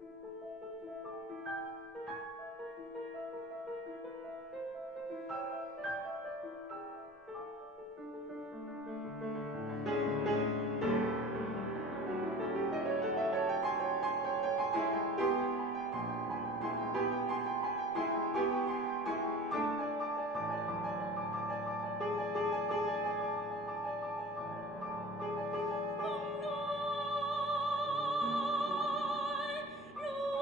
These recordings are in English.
风来如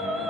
暖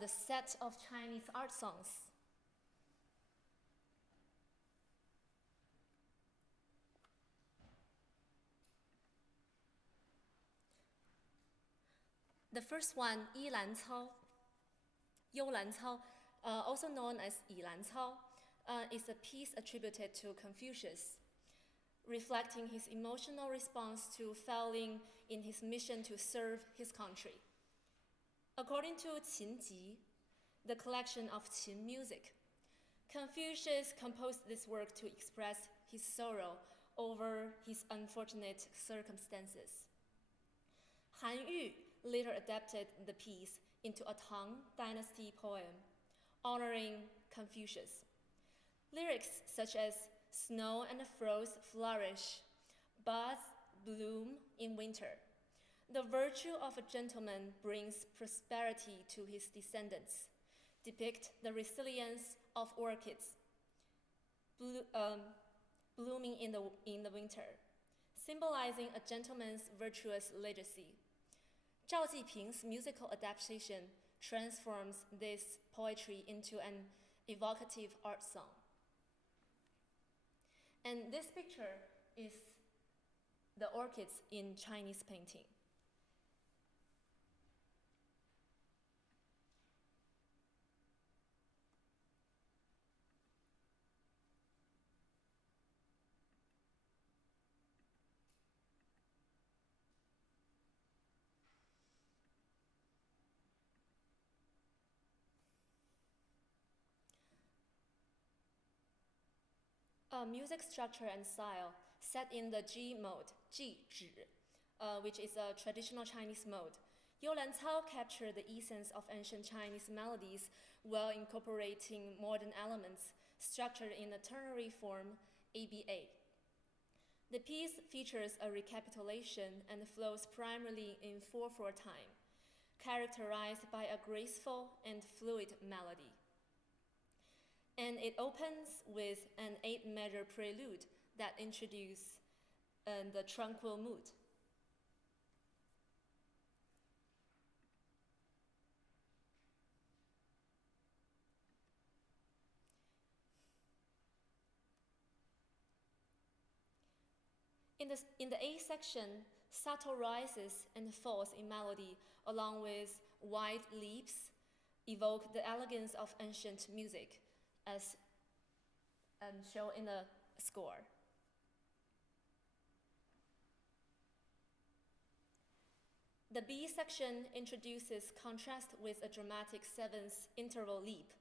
the set of Chinese art songs. The first one, Yi Lan Cao, You Lan Cao, also known as Yi Lan Cao, is a piece attributed to Confucius, reflecting his emotional response to failing in his mission to serve his country. According to Qin Ji, the collection of Qin music, Confucius composed this work to express his sorrow over his unfortunate circumstances. Han Yu later adapted the piece into a Tang Dynasty poem honoring Confucius. Lyrics such as "Snow and frost flourish, buds bloom in winter. The virtue of a gentleman brings prosperity to his descendants," depict the resilience of orchids blooming in the winter, symbolizing a gentleman's virtuous legacy. Zhao Jiping's musical adaptation transforms this poetry into an evocative art song. And this picture is the orchids in Chinese painting. Music structure and style set in the Ji mode, Ji, which is a traditional Chinese mode. You Lan Cao captured the essence of ancient Chinese melodies while incorporating modern elements structured in a ternary form, ABA. The piece features a recapitulation and flows primarily in 4/4 time, characterized by a graceful and fluid melody. And it opens with an 8-measure prelude that introduces the tranquil mood. In the A section, subtle rises and falls in melody, along with wide leaps, evoke the elegance of ancient music, as shown in the score. The B section introduces contrast with a dramatic 7th interval leap.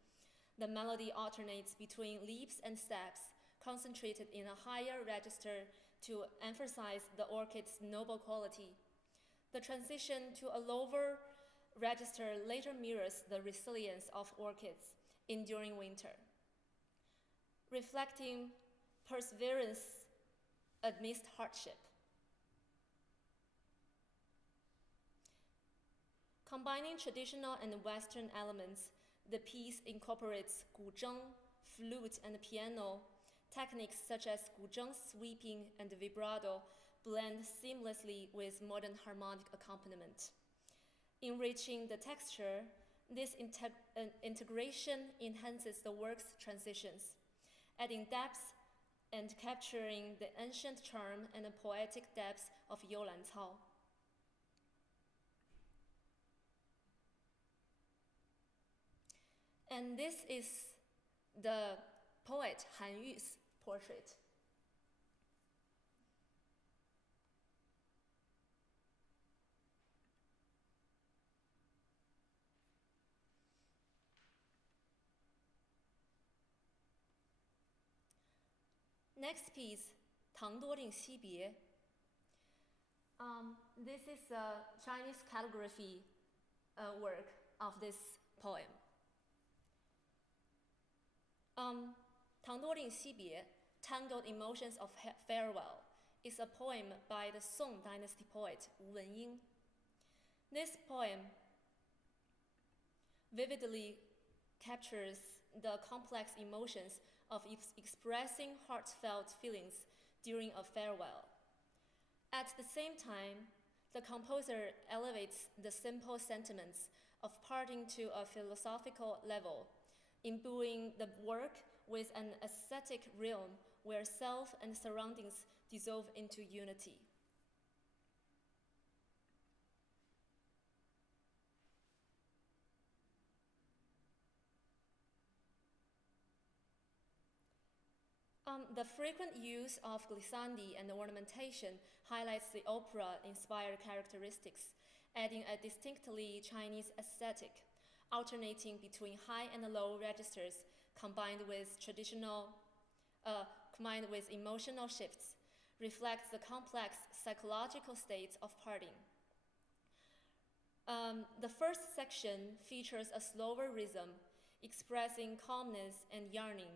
The melody alternates between leaps and steps, concentrated in a higher register to emphasize the orchid's noble quality. The transition to a lower register later mirrors the resilience of orchids enduring winter, reflecting perseverance amidst hardship. Combining traditional and Western elements, the piece incorporates guzheng, flute, and piano. Techniques such as guzheng sweeping and vibrato blend seamlessly with modern harmonic accompaniment. Enriching the texture, this integration enhances the work's transitions, adding depth and capturing the ancient charm and the poetic depth of You Lan Cao. And this is the poet Han Yu's portrait. Next piece, 唐多令惜别. This is a Chinese calligraphy work of this poem. 唐多令惜别, Tangled Emotions of Farewell, is a poem by the Song Dynasty poet Wu Wenying. This poem vividly captures the complex emotions of expressing heartfelt feelings during a farewell. At the same time, the composer elevates the simple sentiments of parting to a philosophical level, imbuing the work with an aesthetic realm where self and surroundings dissolve into unity. The frequent use of glissandi and ornamentation highlights the opera-inspired characteristics, adding a distinctly Chinese aesthetic, alternating between high and low registers combined with emotional shifts, reflects the complex psychological states of parting. The first section features a slower rhythm, expressing calmness and yearning.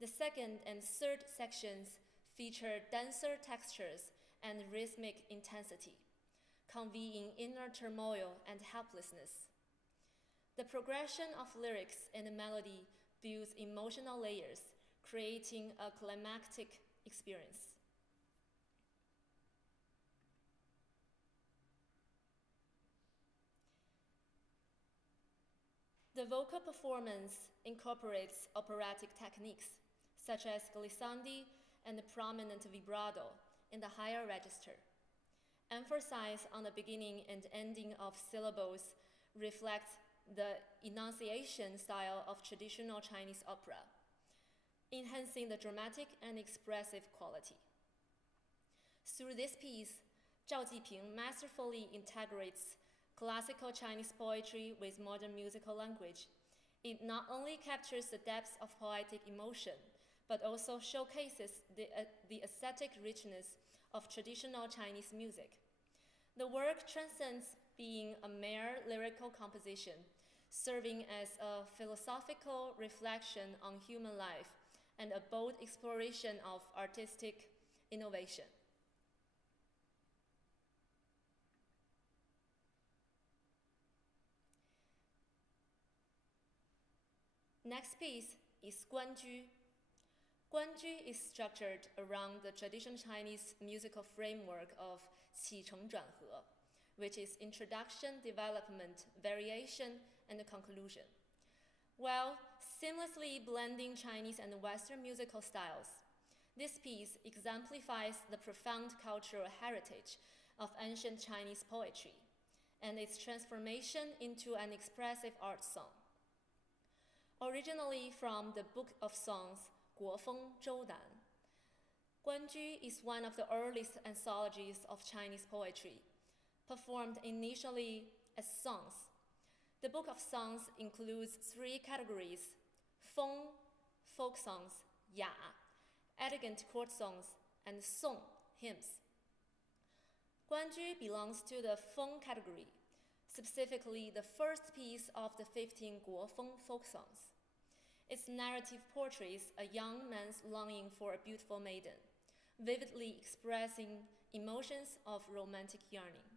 The second and third sections feature denser textures and rhythmic intensity, conveying inner turmoil and helplessness. The progression of lyrics and melody builds emotional layers, creating a climactic experience. The vocal performance incorporates operatic techniques, such as glissandi and prominent vibrato in the higher register. Emphasis on the beginning and ending of syllables reflects the enunciation style of traditional Chinese opera, enhancing the dramatic and expressive quality. Through this piece, Zhao Jiping masterfully integrates classical Chinese poetry with modern musical language. It not only captures the depths of poetic emotion, but also showcases the aesthetic richness of traditional Chinese music. The work transcends being a mere lyrical composition, serving as a philosophical reflection on human life and a bold exploration of artistic innovation. Next piece is Guanju. Guanju is structured around the traditional Chinese musical framework of 起承转合, which is introduction, development, variation, and conclusion. While seamlessly blending Chinese and Western musical styles, this piece exemplifies the profound cultural heritage of ancient Chinese poetry and its transformation into an expressive art song. Originally from the Book of Songs, 国风周览, Guanju is one of the earliest anthologies of Chinese poetry, performed initially as songs. The Book of Songs includes 3 categories: 风, folk songs, 雅, elegant court songs, and 颂, hymns. Guanju belongs to the feng category, specifically the first piece of the 15 guofeng folk songs. Its narrative portrays a young man's longing for a beautiful maiden, vividly expressing emotions of romantic yearning.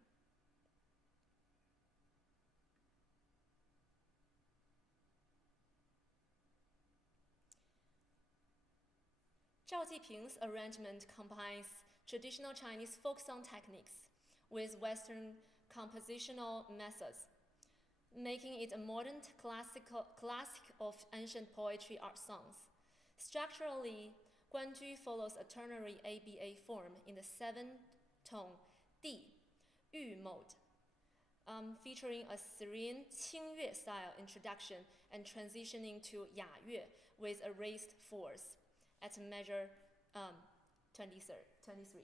Zhao Jiping's arrangement combines traditional Chinese folk song techniques with Western compositional methods, making it a modern classic of ancient poetry art songs. Structurally, Guanju follows a ternary ABA form in the 7-tone D, Yu mode, featuring a serene Qingyue style introduction and transitioning to Yayue with a raised fourth at measure 23.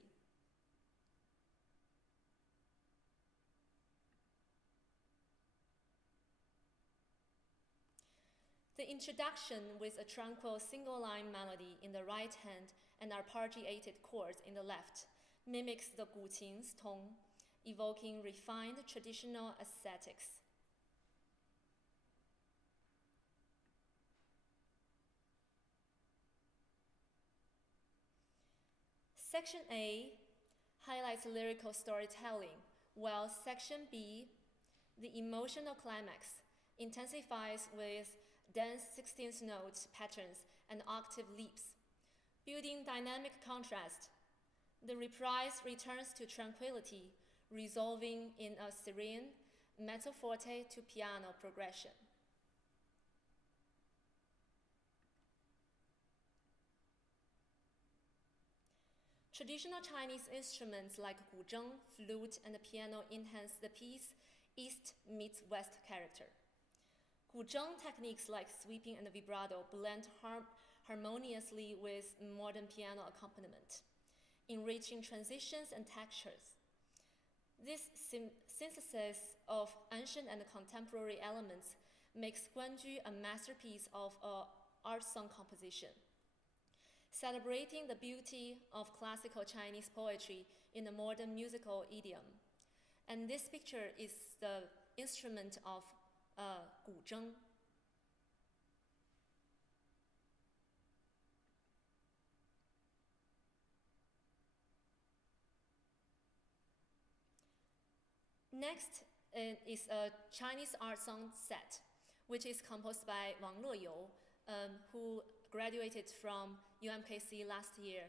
The introduction with a tranquil single-line melody in the right hand and arpeggiated chords in the left mimics the guqing's tone, evoking refined traditional aesthetics. Section A highlights lyrical storytelling, while Section B, the emotional climax, intensifies with dense 16th note patterns and octave leaps, building dynamic contrast. The reprise returns to tranquility, resolving in a serene, mezzo forte to piano progression. Traditional Chinese instruments like guzheng, flute, and the piano enhance the piece East meets West character. Guzheng techniques like sweeping and vibrato blend harmoniously with modern piano accompaniment, enriching transitions and textures. This synthesis of ancient and contemporary elements makes Guanju a masterpiece of art song composition, celebrating the beauty of classical Chinese poetry in a modern musical idiom. And this picture is the instrument of guzheng. Next is a Chinese art song set, which is composed by Wang Leyou, who graduated from UMKC last year.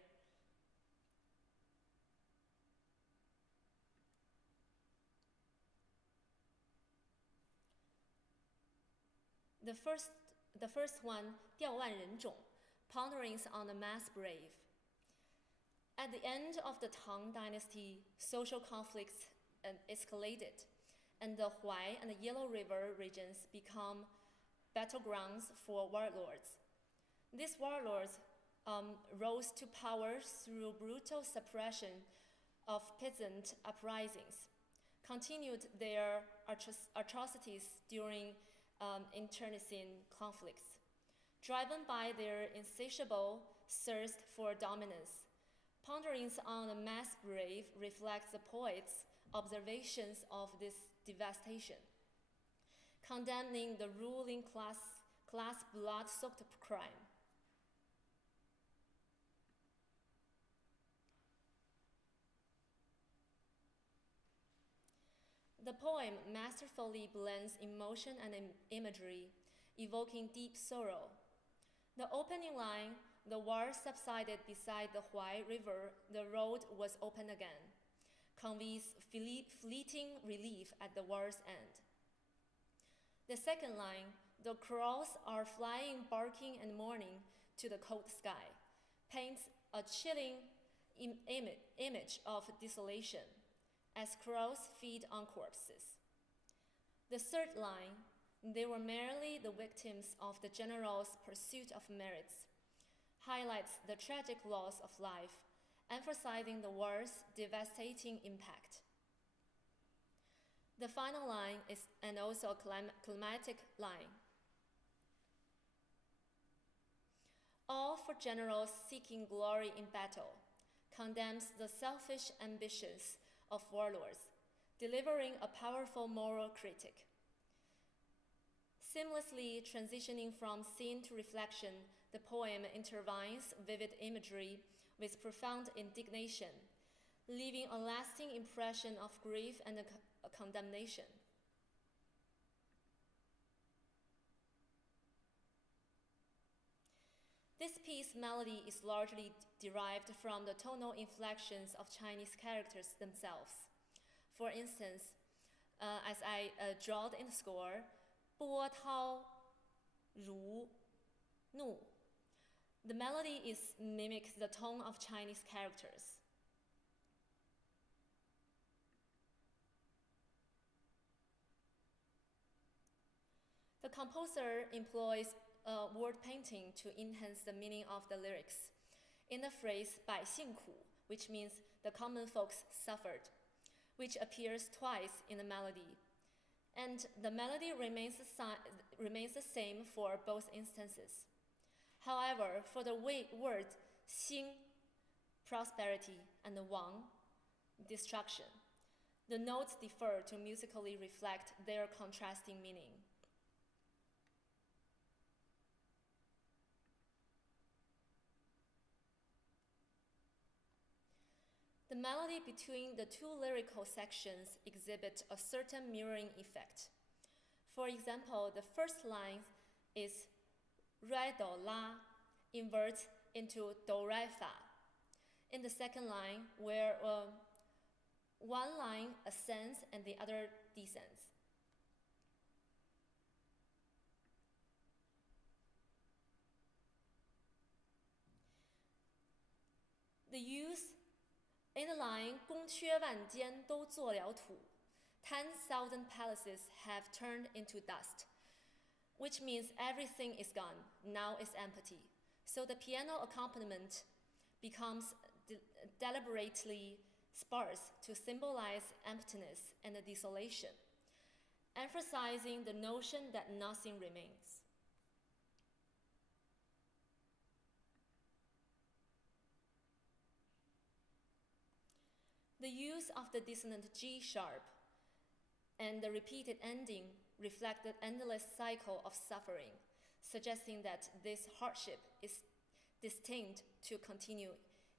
The first one, 调万人种, ponderings on the mass brave. At the end of the Tang Dynasty, social conflicts escalated, and the Huai and the Yellow River regions become battlegrounds for warlords. These warlords rose to power through brutal suppression of peasant uprisings, continued their atrocities during internecine conflicts, driven by their insatiable thirst for dominance. Ponderings on the mass brave reflects the poet's observations of this devastation, condemning the ruling class blood-soaked crime. The poem masterfully blends emotion and imagery, evoking deep sorrow. The opening line, "The war subsided beside the Huai River, the road was open again," conveys fleeting relief at the war's end. The second line, "The crows are flying, barking, and mourning to the cold sky," paints a chilling image of desolation, as crows feed on corpses. The third line, "They were merely the victims of the general's pursuit of merits," highlights the tragic loss of life, emphasizing the war's devastating impact. The final line is also a climatic line. "All for generals seeking glory in battle," condemns the selfish ambitions of warlords, delivering a powerful moral critique. Seamlessly transitioning from scene to reflection, the poem intertwines vivid imagery with profound indignation, leaving a lasting impression of grief and a condemnation. This piece's melody is largely derived from the tonal inflections of Chinese characters themselves. For instance, as I drawed in the score, 波涛如怒. The melody mimics the tone of Chinese characters. The composer employs word painting to enhance the meaning of the lyrics. In the phrase 百姓苦, which means the common folks suffered, which appears twice in the melody. And the melody remains the same for both instances. However, for the word 兴, prosperity, and 亡, destruction, the notes differ to musically reflect their contrasting meaning. The melody between the two lyrical sections exhibits a certain mirroring effect. For example, the first line is re do la, inverts into do re fa. In the second line, where one line ascends and the other descends. The use in the line 宫阙万间都作了土 10,000 palaces have turned into dust, which means everything is gone, now it's empty. So the piano accompaniment becomes deliberately sparse to symbolize emptiness and desolation, emphasizing the notion that nothing remains. The use of the dissonant G sharp and the repeated ending reflect the endless cycle of suffering, suggesting that this hardship is destined to continue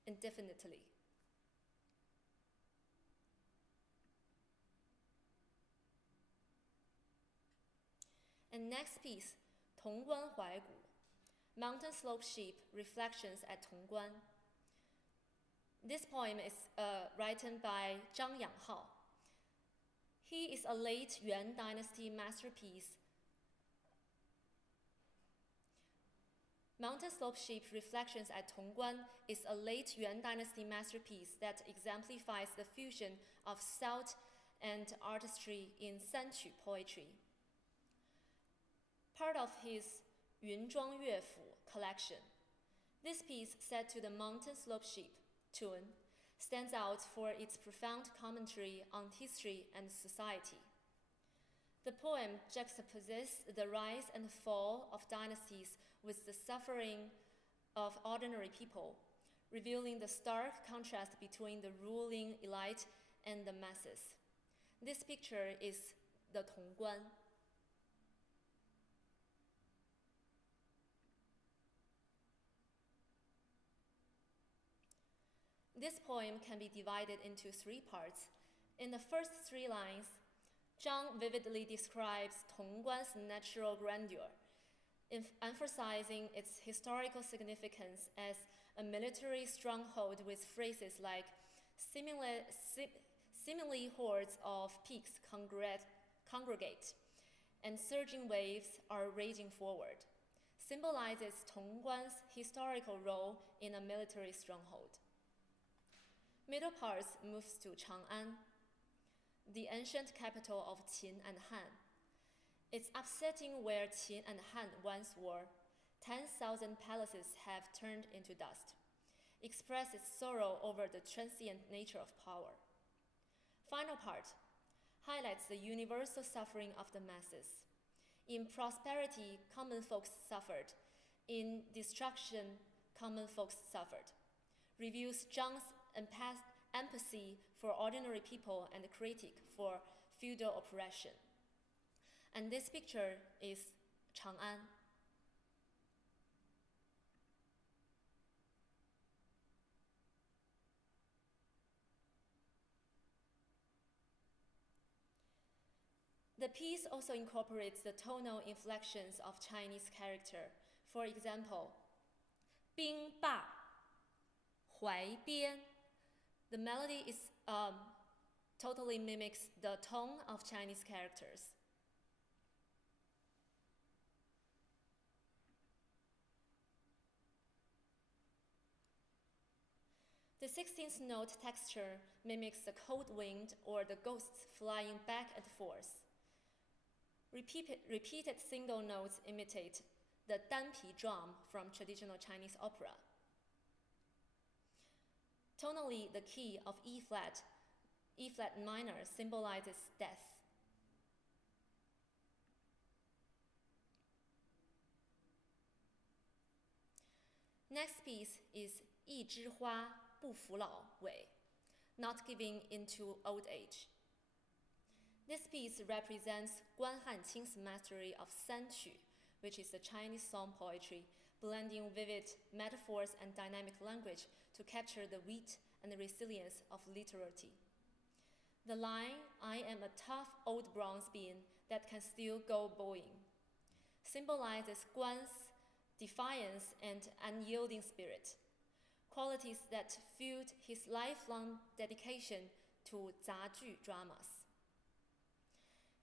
indefinitely. And next piece, 潼关怀古, Mountain Slope Sheep, Reflections at Tongguan. This poem is written by Zhang Yanghao. He is a late Yuan dynasty masterpiece. Mountain Slope Sheep, Reflections at Tongguan is a late Yuan dynasty masterpiece that exemplifies the fusion of style and artistry in Sanqu poetry. Part of his Yunzhuang Yuefu collection, this piece, set to the Mountain Slope Sheep tune, stands out for its profound commentary on history and society. The poem juxtaposes the rise and fall of dynasties with the suffering of ordinary people, revealing the stark contrast between the ruling elite and the masses. This picture is the Tongguan. This poem can be divided into 3 parts. In the first 3 lines, Zhang vividly describes Tongguan's natural grandeur, emphasizing its historical significance as a military stronghold with phrases like seemingly hordes of peaks congregate, and surging waves are raging forward, symbolizes Tongguan's historical role in a military stronghold. Middle parts moves to Chang'an, the ancient capital of Qin and Han. It's upsetting where Qin and Han once were. 10,000 palaces have turned into dust, expresses sorrow over the transient nature of power. Final part highlights the universal suffering of the masses. In prosperity, common folks suffered. In destruction, common folks suffered. Reviews Zhang's empathy for ordinary people and critique for feudal oppression. And this picture is Chang'an. The piece also incorporates the tonal inflections of Chinese character. For example, 兵霸, 淮边. The melody is totally mimics the tone of Chinese characters. The 16th note texture mimics the cold wind or the ghosts flying back and forth. Repeated single notes imitate the danpi drum from traditional Chinese opera. Tonally, the key of E flat minor symbolizes death. Next piece is 一枝花不服老尾, not giving into old age. This piece represents Guan Hanqing's mastery of Sanqu, which is the Chinese song poetry, blending vivid metaphors and dynamic language to capture the wit and the resilience of literati. The line, I am a tough old bronze beam that can still go boing, symbolizes Guan's defiance and unyielding spirit, qualities that fueled his lifelong dedication to 杂剧 dramas.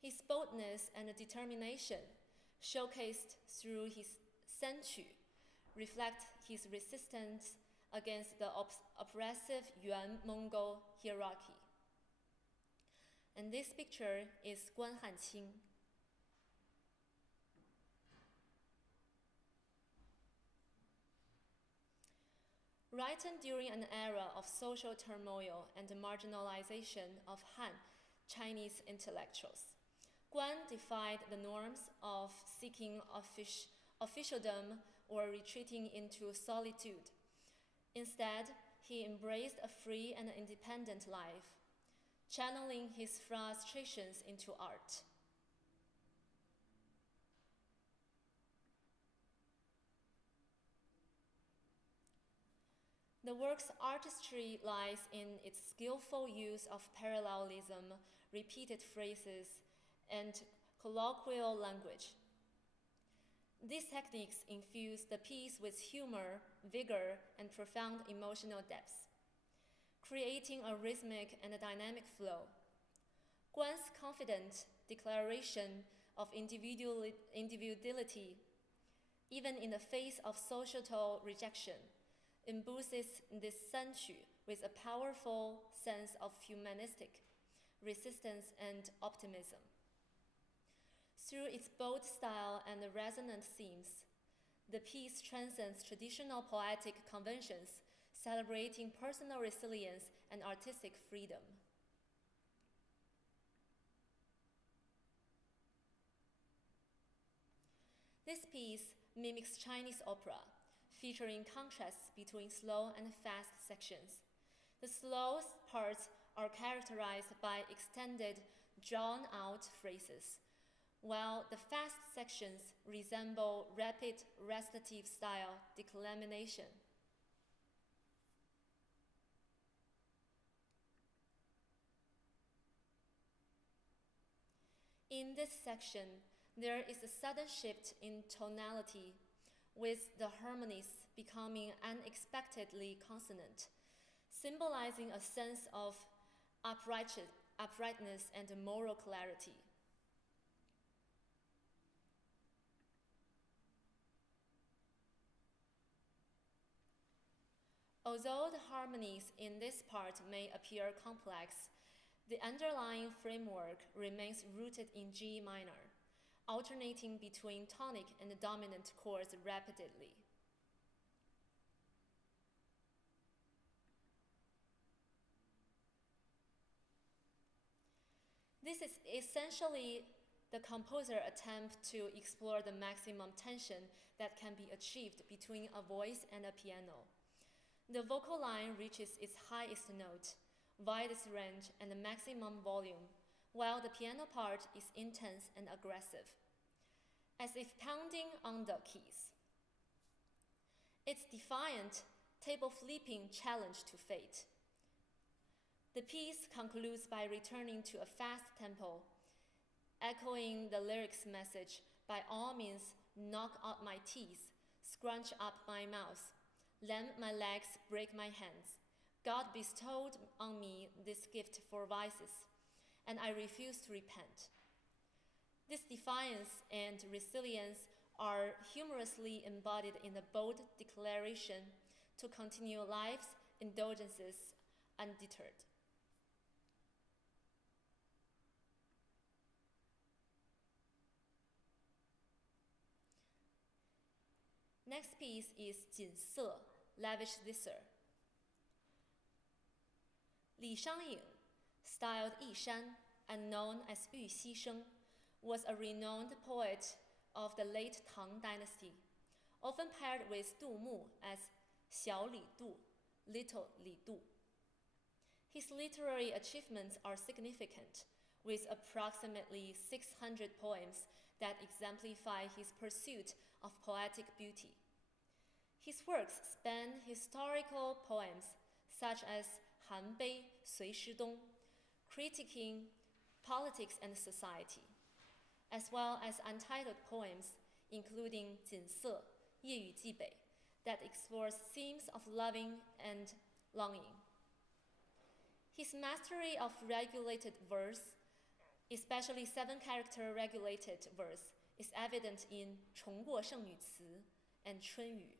His boldness and determination, showcased through his Sanqu, reflect his resistance against the oppressive Yuan Mongol hierarchy. And this picture is Guan Hanqing. Written during an era of social turmoil and marginalization of Han Chinese intellectuals, Guan defied the norms of seeking officialdom or retreating into solitude. Instead, he embraced a free and independent life, channeling his frustrations into art. The work's artistry lies in its skillful use of parallelism, repeated phrases, and colloquial language. These techniques infuse the piece with humor, vigor, and profound emotional depth, creating a rhythmic and a dynamic flow. Guan's confident declaration of individuality, even in the face of societal rejection, imbues this sensu with a powerful sense of humanistic resistance and optimism. Through its bold style and resonant themes, the piece transcends traditional poetic conventions, celebrating personal resilience and artistic freedom. This piece mimics Chinese opera, featuring contrasts between slow and fast sections. The slow parts are characterized by extended, drawn-out phrases, while the fast sections resemble rapid recitative-style declamation. In this section, there is a sudden shift in tonality, with the harmonies becoming unexpectedly consonant, symbolizing a sense of uprightness and moral clarity. Although the harmonies in this part may appear complex, the underlying framework remains rooted in G minor, alternating between tonic and dominant chords rapidly. This is essentially the composer's attempt to explore the maximum tension that can be achieved between a voice and a piano. The vocal line reaches its highest note, widest range, and maximum volume, while the piano part is intense and aggressive, as if pounding on the keys. Its defiant, table-flipping challenge to fate. The piece concludes by returning to a fast tempo, echoing the lyrics' message, "By all means, knock out my teeth, scrunch up my mouth, lend my legs, break my hands. God bestowed on me this gift for vices, and I refuse to repent." This defiance and resilience are humorously embodied in the bold declaration to continue life's indulgences undeterred. Next piece is 锦瑟, lavish zither. Li Shangying, styled Yi Shan and known as Yu Xisheng, was a renowned poet of the late Tang Dynasty, often paired with Du Mu as Xiao Li Du, Little Li Du. His literary achievements are significant, with approximately 600 poems that exemplify his pursuit of poetic beauty. His works span historical poems such as Han Bei Sui Shi Dong, critiquing politics and society, as well as untitled poems including 锦瑟, 夜雨寄北, that explores themes of loving and longing. His mastery of regulated verse, especially 7-character regulated verse, is evident in 重过剩女词 and 春雨.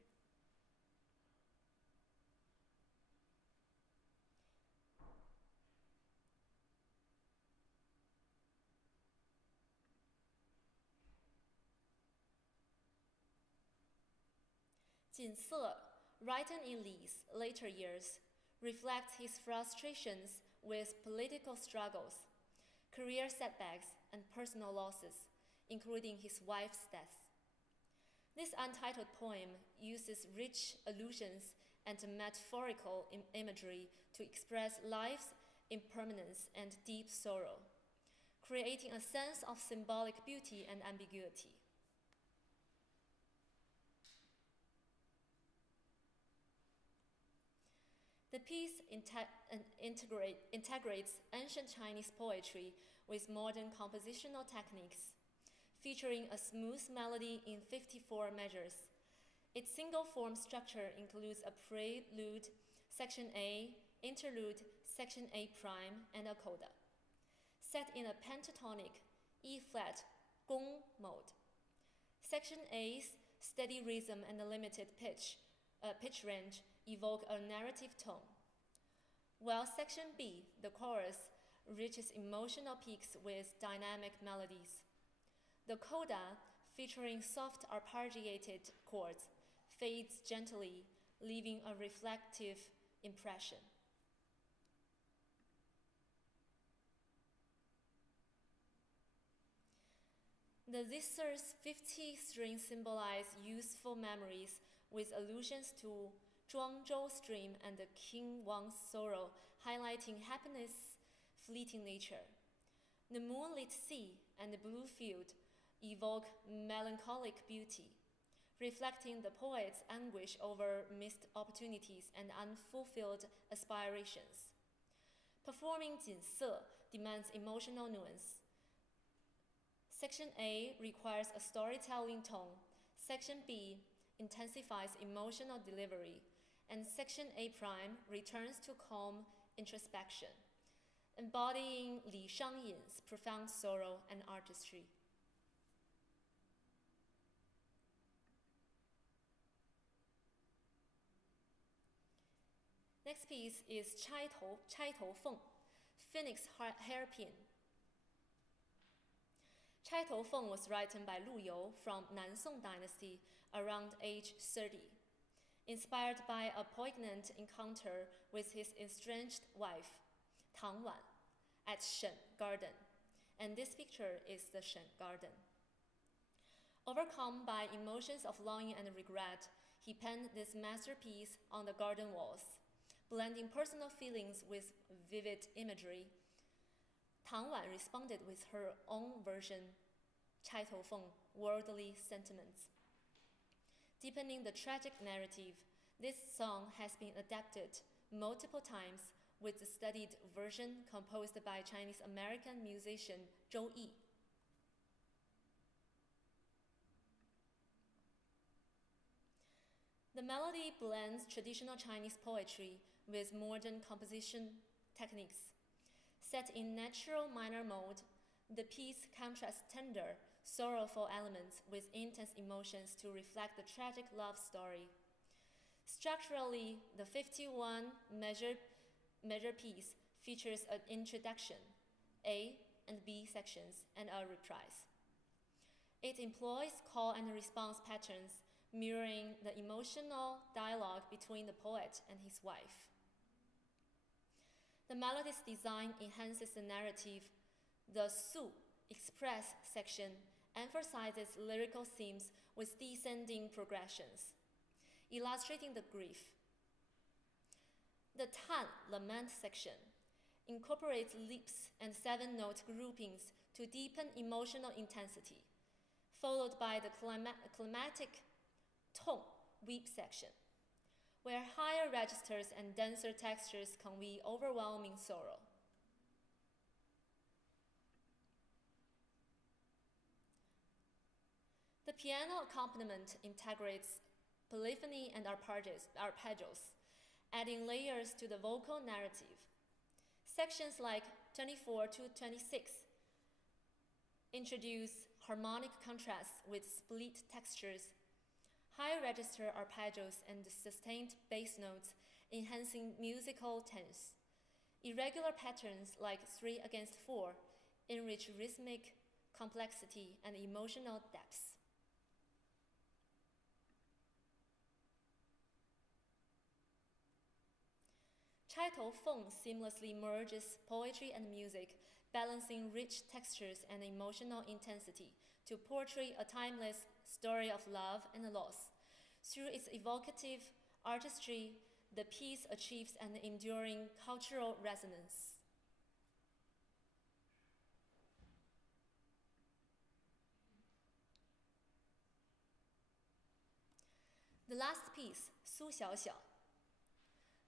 Jinse, written in Li's later years, reflects his frustrations with political struggles, career setbacks, and personal losses, including his wife's death. This untitled poem uses rich allusions and metaphorical imagery to express life's impermanence and deep sorrow, creating a sense of symbolic beauty and ambiguity. The piece integrates ancient Chinese poetry with modern compositional techniques, featuring a smooth melody in 54 measures. Its single-form structure includes a prelude, section A, interlude, section A prime, and a coda, set in a pentatonic E-flat gong mode. Section A's steady rhythm and a limited pitch range evoke a narrative tone, while section B, the chorus, reaches emotional peaks with dynamic melodies. The coda, featuring soft arpeggiated chords, fades gently, leaving a reflective impression. The Zither's 50 strings symbolize youthful memories with allusions to Zhuangzhou stream and the King Wang's sorrow, highlighting happiness' fleeting nature. The moonlit sea and the blue field evoke melancholic beauty, reflecting the poet's anguish over missed opportunities and unfulfilled aspirations. Performing Jinse demands emotional nuance. Section A requires a storytelling tone. Section B intensifies emotional delivery, and Section A prime returns to calm introspection, embodying Li Shangyin's profound sorrow and artistry. Next piece is Chai Tou Feng, Phoenix Hairpin. Chai Tou Feng was written by Lu You from Nansong Dynasty around age 30, inspired by a poignant encounter with his estranged wife, Tang Wan, at Shen Garden, and this picture is the Shen Garden. Overcome by emotions of longing and regret, he penned this masterpiece on the garden walls, blending personal feelings with vivid imagery. Tang Wan responded with her own version, Chai Tou Feng, worldly sentiments. Deepening the tragic narrative, this song has been adapted multiple times with the studied version composed by Chinese-American musician Zhou Yi. The melody blends traditional Chinese poetry with modern composition techniques. Set in natural minor mode, the piece contrasts tender, sorrowful elements with intense emotions to reflect the tragic love story. Structurally, the 51 measure piece features an introduction, A and B sections, and a reprise. It employs call and response patterns, mirroring the emotional dialogue between the poet and his wife. The melody's design enhances the narrative. The Su express section emphasizes lyrical themes with descending progressions, illustrating the grief. The Tan lament section incorporates leaps and 7-note groupings to deepen emotional intensity, followed by the climatic tone weep section, where higher registers and denser textures convey overwhelming sorrow. The piano accompaniment integrates polyphony and arpeggios, adding layers to the vocal narrative. Sections like 24 to 26 introduce harmonic contrasts with split textures, high register arpeggios, and sustained bass notes, enhancing musical tense. Irregular patterns like 3 against 4 enrich rhythmic complexity and emotional depth. Title Feng seamlessly merges poetry and music, balancing rich textures and emotional intensity to portray a timeless story of love and loss. Through its evocative artistry, the piece achieves an enduring cultural resonance. The last piece, Su Xiaoxiao,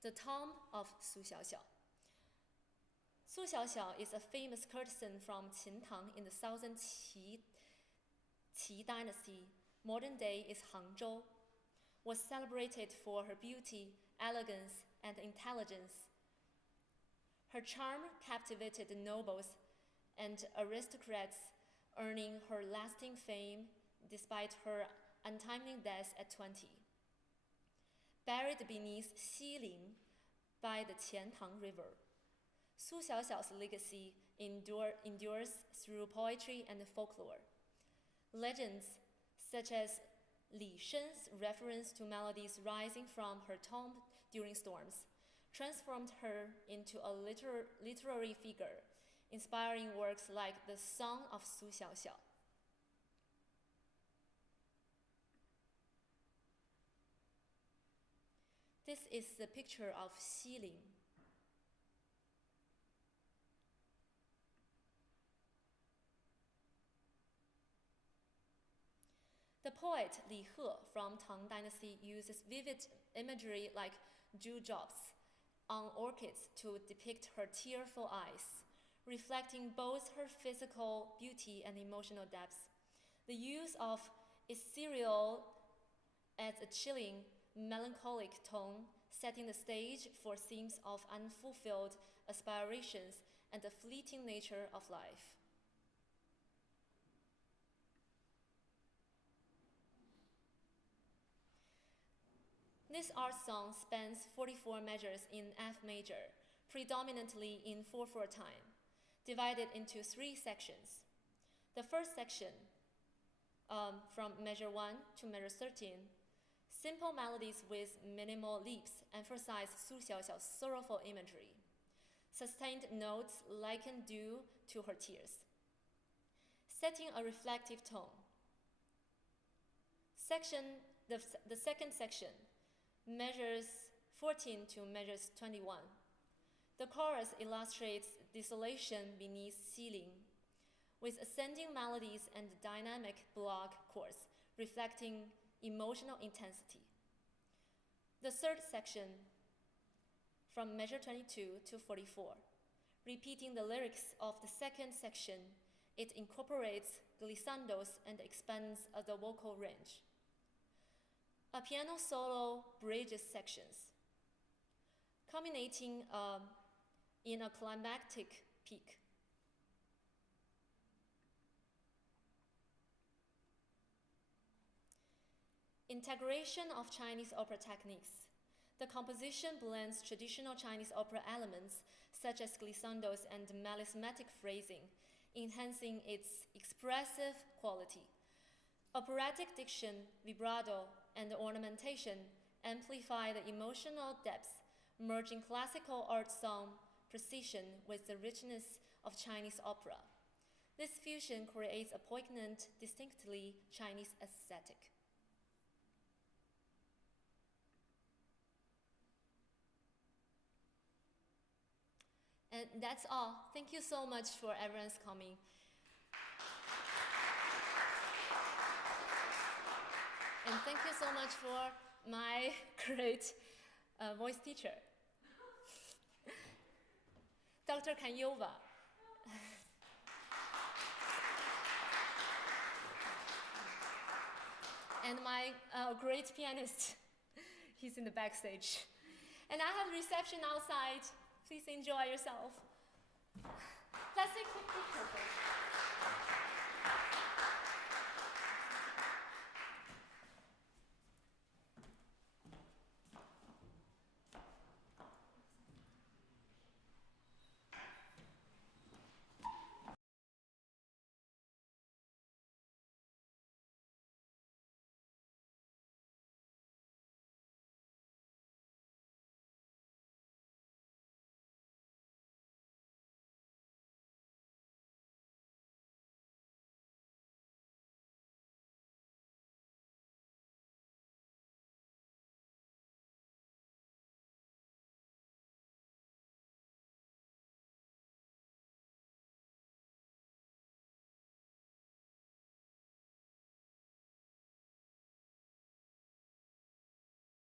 the Tomb of Su Xiaoxiao. Su Xiaoxiao is a famous courtesan from Qintang in the southern Qi dynasty, modern day is Hangzhou, was celebrated for her beauty, elegance, and intelligence. Her charm captivated the nobles and aristocrats, earning her lasting fame despite her untimely death at 20. Buried beneath Xiling by the Qiantang River, Su Xiaoxiao's legacy endures through poetry and folklore. Legends such as Li Shen's reference to melodies rising from her tomb during storms transformed her into a literary figure, inspiring works like the Song of Su Xiaoxiao. This is the picture of Xiling. The poet Li He from Tang Dynasty uses vivid imagery like dewdrops on orchids to depict her tearful eyes, reflecting both her physical beauty and emotional depth. The use of ethereal adds a chilling, melancholic tone, setting the stage for themes of unfulfilled aspirations and the fleeting nature of life. This art song spans 44 measures in F major, predominantly in 4/4 time, divided into 3 sections. The first section, from measure 1 to measure 13, simple melodies with minimal leaps emphasize Su Xiaoxiao's sorrowful imagery. Sustained notes liken dew to her tears, setting a reflective tone. The second section, measures 14 to measures 21. The chorus illustrates desolation beneath Xiling, with ascending melodies and dynamic block chords reflecting emotional intensity. The third section, from measure 22 to 44, repeating the lyrics of the second section, it incorporates glissandos and expands the vocal range. A piano solo bridges sections, culminating in a climactic peak. Integration of Chinese opera techniques. The composition blends traditional Chinese opera elements such as glissandos and melismatic phrasing, enhancing its expressive quality. Operatic diction, vibrato, and ornamentation amplify the emotional depth, merging classical art song precision with the richness of Chinese opera. This fusion creates a poignant, distinctly Chinese aesthetic. And that's all. Thank you so much for everyone's coming. And thank you so much for my great voice teacher, Dr. Kanyova. And my great pianist, he's in the backstage. And I have reception outside. Please enjoy yourself. Let's take a quick picture.